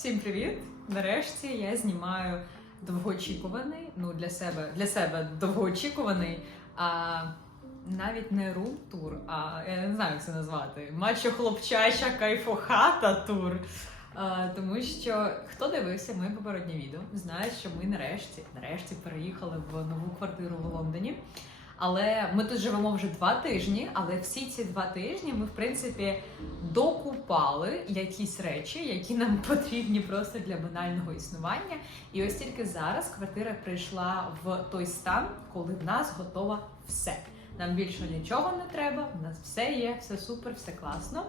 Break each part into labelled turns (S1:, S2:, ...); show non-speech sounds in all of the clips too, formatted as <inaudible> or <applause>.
S1: Всім привіт! Нарешті я знімаю довгоочікуваний, ну для себе для себе довгоочікуваний, а навіть не рум-тур, а я не знаю, як це назвати. Мачо хлопчача кайфохата тур. А, тому що хто дивився моє попереднє відео, знає, що ми нарешті, нарешті переїхали в нову квартиру в Лондоні. Але ми тут живемо вже два тижні, але всі ці два тижні ми, в принципі, докупали якісь речі, які нам <laughs> потрібні просто для банального існування. І ось тільки зараз квартира прийшла в той стан, коли в нас готово все. Нам більше нічого не треба, в нас все є, все супер, все класно.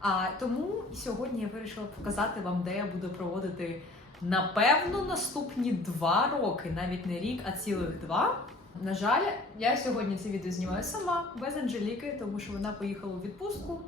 S1: А тому сьогодні я вирішила показати вам, де я буду проводити напевно наступні два роки, навіть не рік, а цілих два. На жаль, я сьогодні це відео знімаю сама, без Анжеліки, тому що вона поїхала у відпустку.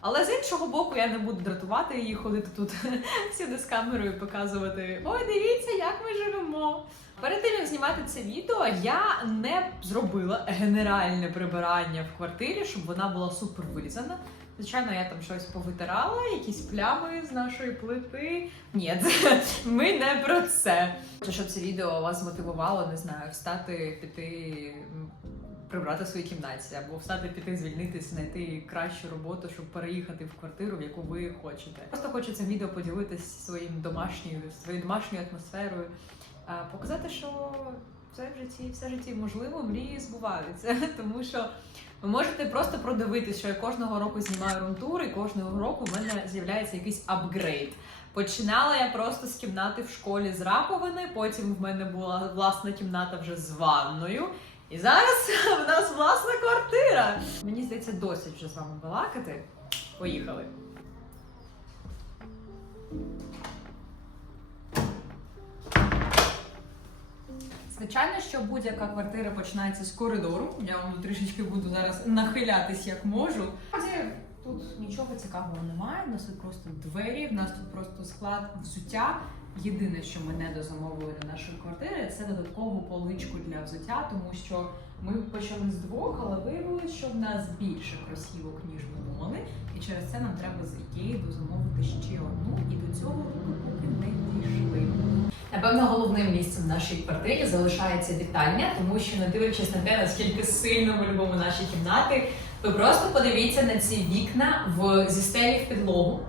S1: Але з іншого боку, я не буду дратувати її, ходити тут <laughs> всюди з камерою, показувати Ой, дивіться, як ми живемо. Перед тим як знімати це відео, я не зробила генеральне прибирання в квартирі, щоб вона була супер вирізана. Звичайно, я там щось повитирала, якісь плями з нашої плити. Ні, <laughs> ми не про це. Щоб це відео вас мотивувало, не знаю, встати, піти прибрати в своїй кімнаті, або встати, піти, звільнитись, знайти кращу роботу, щоб переїхати в квартиру, в яку ви хочете. Просто хочу цим відео поділитися своїм домашньою, своєю домашньою атмосферою, показати, що все в житті, все в житті можливо, мрії збуваються, <laughs> тому що. Ви можете просто продивитись, що я кожного року знімаю румтур, і кожного року в мене з'являється якийсь апгрейд. Починала я просто з кімнати в школі з раковини, потім в мене була власна кімната вже з ванною. І зараз <laughs> в нас власна квартира. Мені здається, досить вже з вами балакати. Поїхали. Звичайно, що будь-яка квартира починається з коридору. Я вам трішечки буду зараз нахилятись як можу. Тут нічого цікавого немає. У нас тут просто двері, в нас тут просто склад взуття. Єдине, що ми не дозамовили для нашої квартири, це додаткову поличку для взуття, тому що ми почали з двох, але виявилось, що в нас більше кросівок, ніж ми думали. І через це нам треба з Ікеї дозамовити ще одну. І до цього поки не дійшли. Напевно, головним місцем в нашій квартирі залишається вітальня, тому що не дивлячись на те, наскільки сильно ми любимо наші кімнати, ви просто подивіться на ці вікна в зі стелі в підлогу.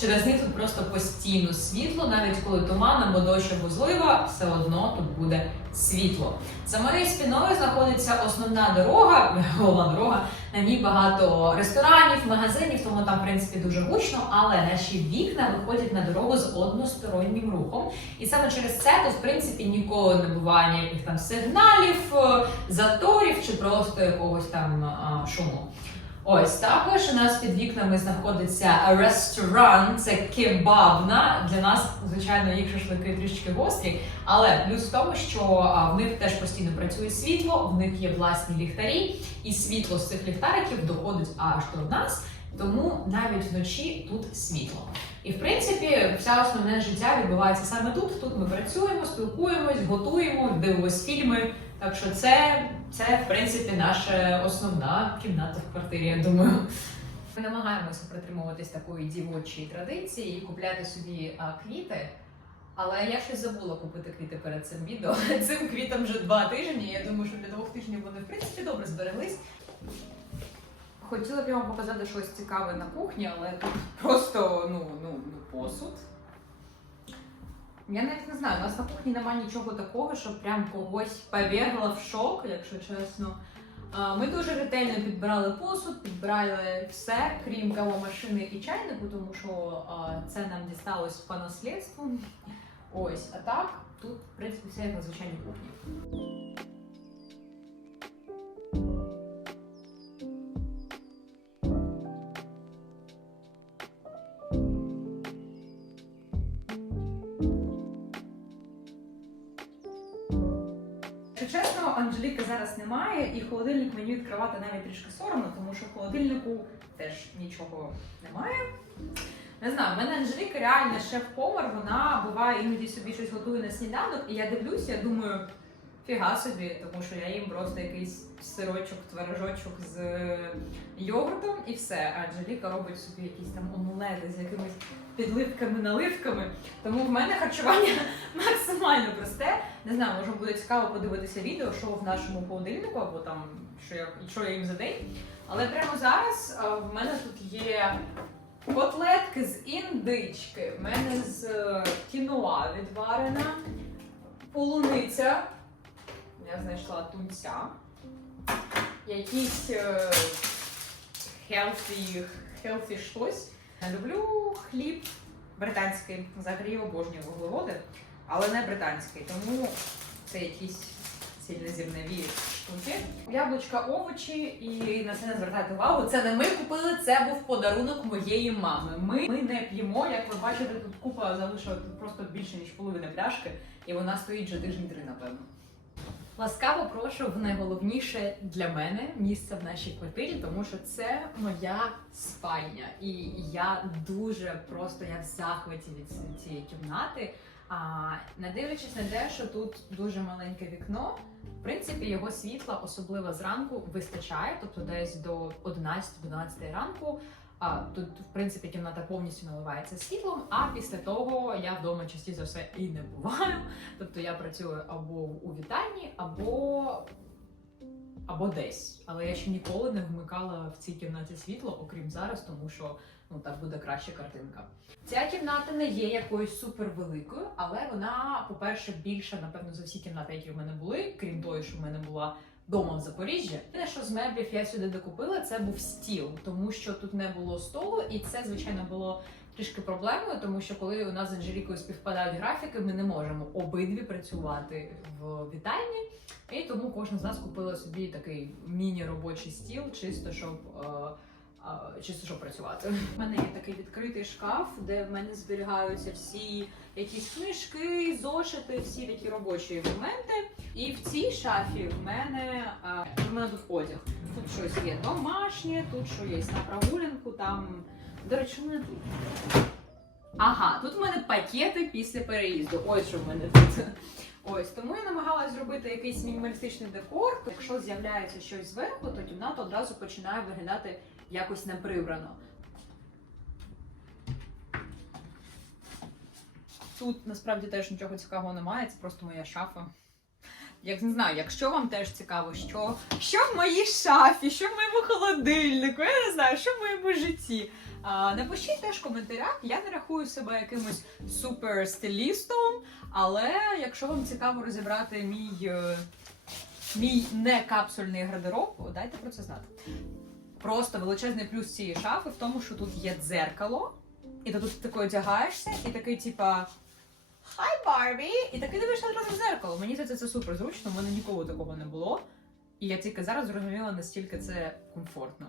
S1: Через них тут просто постійно світло, навіть коли туман або дощ або злива, все одно тут буде світло. За моєю спиною знаходиться основна дорога, <laughs> головна дорога. На ній багато ресторанів, магазинів, тому там, в принципі, дуже гучно, але наші вікна виходять на дорогу з одностороннім рухом. І саме через це тут, в принципі, ніколи не буває ніяких там сигналів, е, заторів чи просто якогось там шуму. Ось також у нас під вікнами знаходиться ресторан, це кебабна. Для нас, звичайно, їх шашлики трішки гострі, але плюс в тому, що в них теж постійно працює світло, в них є власні ліхтарі, і світло з цих ліхтариків доходить аж до нас. Тому навіть вночі тут світло. І в принципі, вся основне життя відбувається саме тут. Тут ми працюємо, спілкуємось, готуємо, дивимось фільми. Так що це, це в принципі наша основна кімната в квартирі. Я думаю. Ми намагаємося притримуватись такої дівочої традиції і купляти собі а, квіти. Але я щось забула купити квіти перед цим відео. <laughs> Цим квітам вже два тижні. Я думаю, що для двох тижнів вони в принципі добре збереглись. Хотіла б я вам показати щось цікаве на кухні, але тут просто ну, ну, ну посуд. Я навіть не знаю, у нас на кухні немає нічого такого, що прям когось повергла в шок, якщо чесно. Ми дуже ретельно підбирали посуд, підбирали все, крім кавомашини і чайнику, тому що це нам дісталось по наслідству. Ось, а так, тут, в принципі, все як на звичайній кухні. Якщо чесно, Анжеліки зараз немає, і холодильник мені відкривати навіть трішки соромно, тому що в холодильнику теж нічого немає. Не знаю, в мене Анжеліка реально шеф-повар, вона буває іноді собі щось готує на сніданок, і я дивлюся, я думаю, фіга собі, тому що я їм просто якийсь сирочок, творожочок з йогуртом і все. А Анжеліка робить собі якісь там омлети з якимись підливками, наливками. Тому в мене харчування <laughs> максимально просте. Не знаю, може буде цікаво подивитися відео, що в нашому холодильнику, або там що я, що я їм за день. Але прямо зараз а, в мене тут є котлетки з індички, в мене з е, кіноа відварена, полуниця. Я знайшла тунця. Якийсь е, healthy, healthy щось. Я люблю хліб британський, взагалі обожнюю вуглеводи, але не британський, тому це якісь цільнозернові штуки. Яблучка, овочі, і на це не звертайте увагу. Це не ми купили, це був подарунок моєї мами. Ми, ми не п'ємо, як ви бачите, тут купа залишила просто більше ніж половина пляшки, і вона стоїть вже тижні три, напевно. Ласкаво прошу в найголовніше для мене місце в нашій квартирі, тому що це моя спальня, і я дуже просто я в захваті від цієї кімнати. А не дивлячись на те, що тут дуже маленьке вікно, в принципі, його світла, особливо зранку, вистачає, тобто десь до 11-12 ранку. Тут, в принципі, кімната повністю наливається світлом. А після того я вдома частіше за все і не буваю. Тобто я працюю або у вітальні, або, або десь. Але я ще ніколи не вмикала в цій кімнаті світло, окрім зараз, тому що ну так буде краща картинка. Ця кімната не є якоюсь супервеликою, але вона, по-перше, більша, напевно, за всі кімнати, які в мене були, крім того, що в мене була дома в Запоріжжі. Те, що з меблів я сюди докупила, це був стіл, тому що тут не було столу, і це, звичайно, було трішки проблемою, тому що коли у нас з Анжелікою співпадають графіки, ми не можемо обидві працювати в вітальні. І тому кожен з нас купила собі такий міні-робочий стіл, чисто щоб. е, Чисто щоб працювати. У мене є такий відкритий шкаф, де в мене зберігаються всі якісь книжки, зошити, всі такі робочі елементи. І в цій шафі в мене в мене тут одяг. Тут щось є домашнє, тут що є на прогулянку. Там до речі, мене тут. Ага, тут в мене пакети після переїзду. Ось що в мене тут. Ось тому я намагалась зробити якийсь мінімалістичний декор. Якщо з'являється щось зверху, то кімната одразу починає виглядати якось неприбрано. Тут насправді теж нічого цікавого немає, це просто моя шафа. Як не знаю, якщо вам теж цікаво, що, що в моїй шафі, що в моєму холодильнику, я не знаю, що в моєму житті. А, напишіть теж в коментарях. Я не рахую себе якимось супер стилістом, але якщо вам цікаво розібрати мій, е, мій не капсульний гардероб, дайте про це знати. Просто величезний плюс цієї шафи в тому, що тут є дзеркало, і ти тут такий одягаєшся, і такий, типа. Хай Барбі! І такий дивишся одразу в зеркало. Мені здається, це супер зручно, в мене ніколи такого не було. І я тільки зараз зрозуміла, наскільки це комфортно.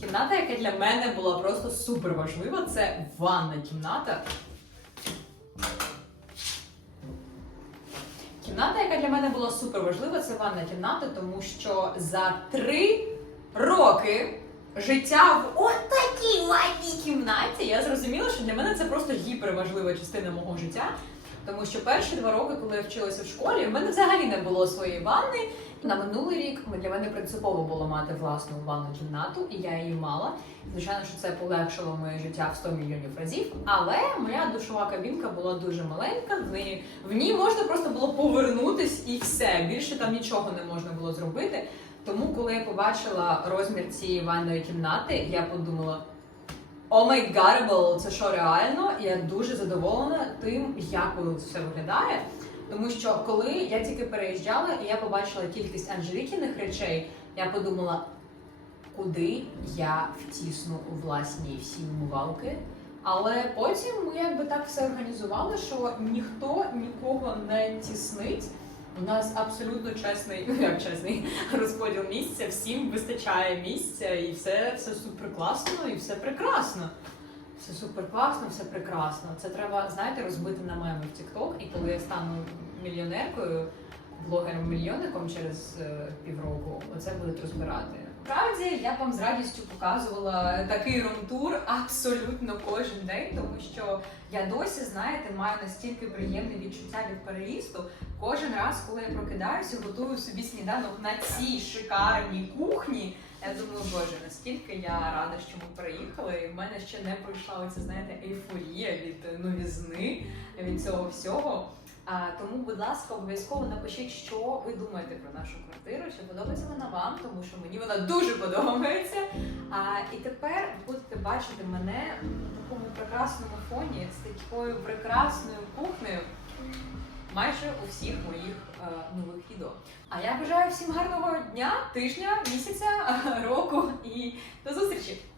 S1: Кімната, яка для мене була просто супер важлива, це ванна кімната. Кімната, яка для мене була супер важлива, це ванна кімната, тому що за три роки життя в отакій ванній кімнаті я зрозуміла, що для мене це просто гіперважлива частина мого життя. Тому що перші два роки, коли я вчилася в школі, в мене взагалі не було своєї ванни. На минулий рік для мене принципово було мати власну ванну кімнату, і я її мала. Звичайно, що це полегшило моє життя в 100 мільйонів разів. Але моя душова кабінка була дуже маленька. В ній, в ній можна просто було повернутись і все. Більше там нічого не можна було зробити. Тому, коли я побачила розмір цієї ванної кімнати, я подумала. Гарбл, це що реально? Я дуже задоволена тим, як воно це все виглядає. Тому що коли я тільки переїжджала і я побачила кількість Анжелікіних речей, я подумала, куди я втісну власні всі умивалки. Але потім ми якби так все організували, що ніхто нікого не тіснить. У нас абсолютно чесний, ну як чесний <laughs> розподіл місця, всім вистачає місця, і все, все супер класно, і все прекрасно. Все супер класно, все прекрасно. Це треба, знаєте, розбити на меми в TikTok, і коли я стану мільйонеркою, блогером-мільйонником через е, півроку, оце будуть розбирати. Насправді я б вам з радістю показувала такий румтур абсолютно кожен день, тому що я досі, знаєте, маю настільки приємне відчуття від переїзду. Кожен раз, коли я прокидаюся, готую собі сніданок на цій шикарній кухні. Я думаю, боже, наскільки я рада, що ми переїхали. І в мене ще не пройшла оця, знаєте, ейфорія від новізни, від цього всього. Тому, будь ласка, обов'язково напишіть, що ви думаєте про нашу квартиру, чи подобається вона вам, тому що мені вона дуже подобається. І тепер будете бачити мене на такому прекрасному фоні з такою прекрасною кухнею. Майже у всіх моїх е, нових відео. А я бажаю всім гарного дня, тижня, місяця, <laughs> року і до зустрічі!